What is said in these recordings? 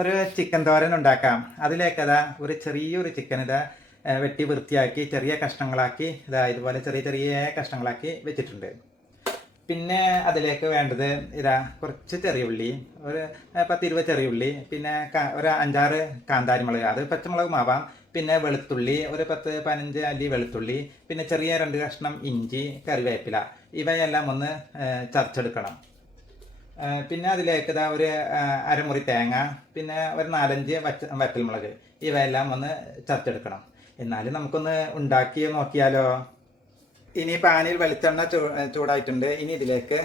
ഒരു ചിക്കൻ തോരൻ ഉണ്ടാക്കാം. അതിലേക്കതാ ഒരു ചെറിയൊരു ചിക്കൻ ഇതാ വെട്ടി വൃത്തിയാക്കി ചെറിയ കഷ്ണങ്ങളാക്കി ഇതാ ഇതുപോലെ ചെറിയ ചെറിയ കഷ്ണങ്ങളാക്കി വെച്ചിട്ടുണ്ട്. പിന്നെ അതിലേക്ക് വേണ്ടത് ഇതാ കുറച്ച് ചെറിയ ഉള്ളി, ഒരു 10-20 ചെറിയ ഉള്ളി, പിന്നെ ഒരു 5-6 കാന്താരിമുളക്, അത് പച്ചമുളകും ആവാം. പിന്നെ വെളുത്തുള്ളി ഒരു 10-15 അല്ലി വെളുത്തുള്ളി, പിന്നെ ചെറിയ 2 കഷ്ണം ഇഞ്ചി, കറിവേപ്പില, ഇവയെല്ലാം ഒന്ന് ചതച്ചെടുക്കണം. പിന്നെ അതിലേക്ക് ഇതാ ഒരു അരമുറി തേങ്ങ, പിന്നെ ഒരു 4-5 വറ്റൽമുളക്, ഇവയെല്ലാം ഒന്ന് ചതച്ചെടുക്കണം. എന്നാലും നമുക്കൊന്ന് ഉണ്ടാക്കി നോക്കിയാലോ. ഇനി പാനിൽ വെളിച്ചെണ്ണ ചൂടായിട്ടുണ്ട്. ഇനി ഇതിലേക്ക്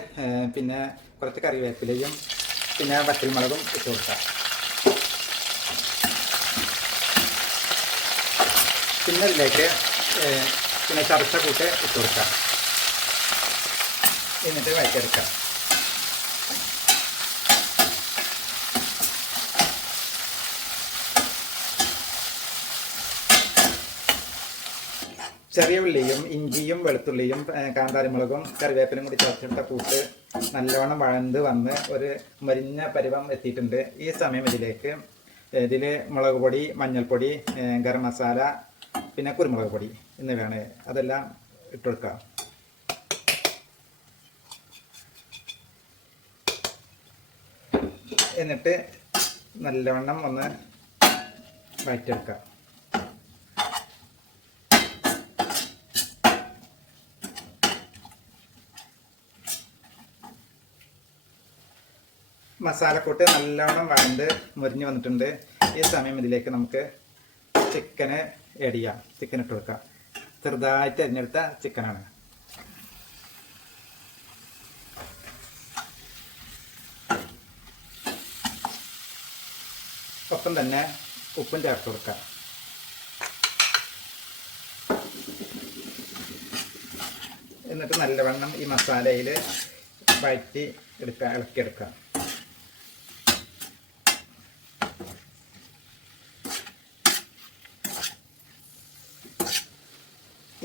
പിന്നെ കുറച്ച് കറിവേപ്പിലയും പിന്നെ വറ്റൽമുളകും ഇട്ട് കൊടുക്കാം. പിന്നെ ഇതിലേക്ക് പിന്നെ ചതച്ച കൂട്ട് ഇട്ട് കൊടുക്കാം. എന്നിട്ട് വഴറ്റിയെടുക്കാം. ചെറിയ ഉള്ളിയും ഇഞ്ചിയും വെളുത്തുള്ളിയും കാന്താരിമുളകും കറിവേപ്പിലും കൂടി ചതച്ചിട്ട കൂട്ട് നല്ലോണം വഴന്ന് വന്ന് ഒരു മരിഞ്ഞ പരുവം എത്തിയിട്ടുണ്ട്. ഈ സമയം ഇതിൽ മുളക് പൊടി, മഞ്ഞൾപ്പൊടി, ഗരം മസാല, പിന്നെ കുരുമുളക് പൊടി എന്നിവയാണ്, അതെല്ലാം ഇട്ടുകൊടുക്കുക. എന്നിട്ട് നല്ലവണ്ണം ഒന്ന് വഴറ്റിയെടുക്കുക. മസാലക്കൂട്ട് നല്ലോണം വഴണ്ട് മുരിഞ്ഞ് വന്നിട്ടുണ്ട്. ഈ സമയം ഇതിലേക്ക് നമുക്ക് ചിക്കന് ആഡ് ചെയ്യാം. ചിക്കൻ ഇട്ട് കൊടുക്കാം. ചെറുതായിട്ട് അരിഞ്ഞെടുത്ത ചിക്കനാണ്. ഒപ്പം തന്നെ ഉപ്പും ചേർത്ത് കൊടുക്കാം. എന്നിട്ട് നല്ലവണ്ണം ഈ മസാലയിൽ വഴറ്റി എടുക്കുക, ഇളക്കിയെടുക്കുക.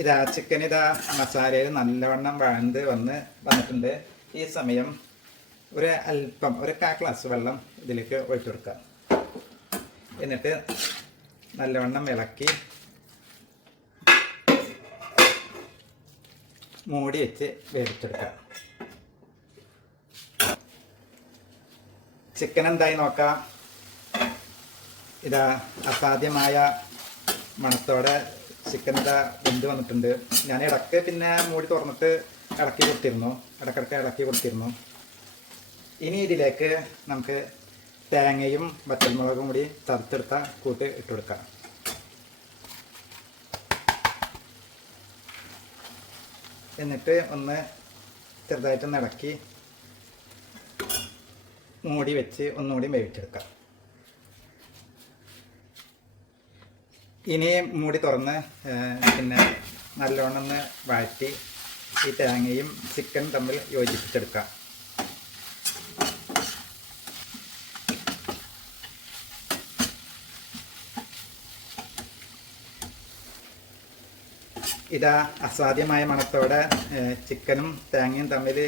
ഇതാ ചിക്കൻ ഇതാ മസാലയിൽ നല്ലവണ്ണം വഴണ്ട് വന്നിട്ടുണ്ട്. ഈ സമയം ഒരു 1/4 ഗ്ലാസ് വെള്ളം ഇതിലേക്ക് ഒഴിച്ചു കൊടുക്കുക. എന്നിട്ട് നല്ലവണ്ണം ഇളക്കി മൂടി വെച്ച് വേവിച്ചെടുക്കുക. ചിക്കൻ എന്തായി നോക്കാം. ഇതാ അസാധ്യമായ മണത്തോടെ ചിക്കൻ ഇതാ വെന്ത് വന്നിട്ടുണ്ട്. ഞാൻ ഇടയ്ക്ക് പിന്നെ മൂടി തുറന്നിട്ട് ഇടയ്ക്കിടയ്ക്ക് ഇളക്കി കൊടുത്തിരുന്നു. ഇനി ഇതിലേക്ക് നമുക്ക് തേങ്ങയും വറ്റൽമുളകും കൂടി ചതച്ചെടുത്ത കൂട്ട് ഇട്ട് കൊടുക്കാം. എന്നിട്ട് ഒന്ന് ചെറുതായിട്ടൊന്ന് ഇളക്കി മൂടി വെച്ച് ഒന്നുകൂടി വേവിച്ചെടുക്കാം. ഇനി മൂടി തുറന്ന് പിന്നെ നല്ലോണം ഒന്ന് വഴറ്റി ഈ തേങ്ങയും ചിക്കൻ തമ്മിൽ യോജിപ്പിച്ചെടുക്കാം. ഇതാ അസാധ്യമായ മണത്തോടെ ചിക്കനും തേങ്ങയും തമ്മിൽ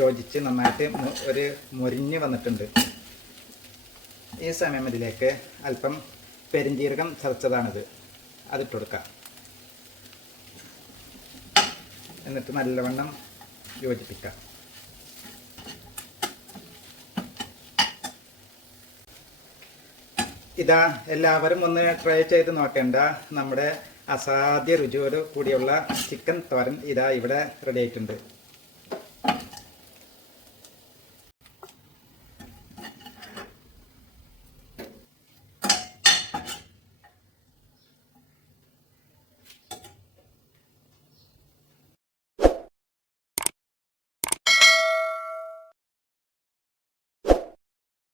യോജിച്ച് നന്നായിട്ട് ഒരു മുരിഞ്ഞ് വന്നിട്ടുണ്ട്. ഈ സമയം ഇതിലേക്ക് അല്പം പെരിഞ്ജീരകം ചതച്ചതാണിത്, അതിട്ട് കൊടുക്കാം. എന്നിട്ട് നല്ലവണ്ണം യോജിപ്പിക്കാം. ഇതാ എല്ലാവരും ഒന്ന് ട്രൈ ചെയ്ത് നോക്കേണ്ട നമ്മുടെ അസാധ്യ രുചിയോട് കൂടിയുള്ള ചിക്കൻ തോരൻ ഇതാ ഇവിടെ റെഡി ആയിട്ടുണ്ട്.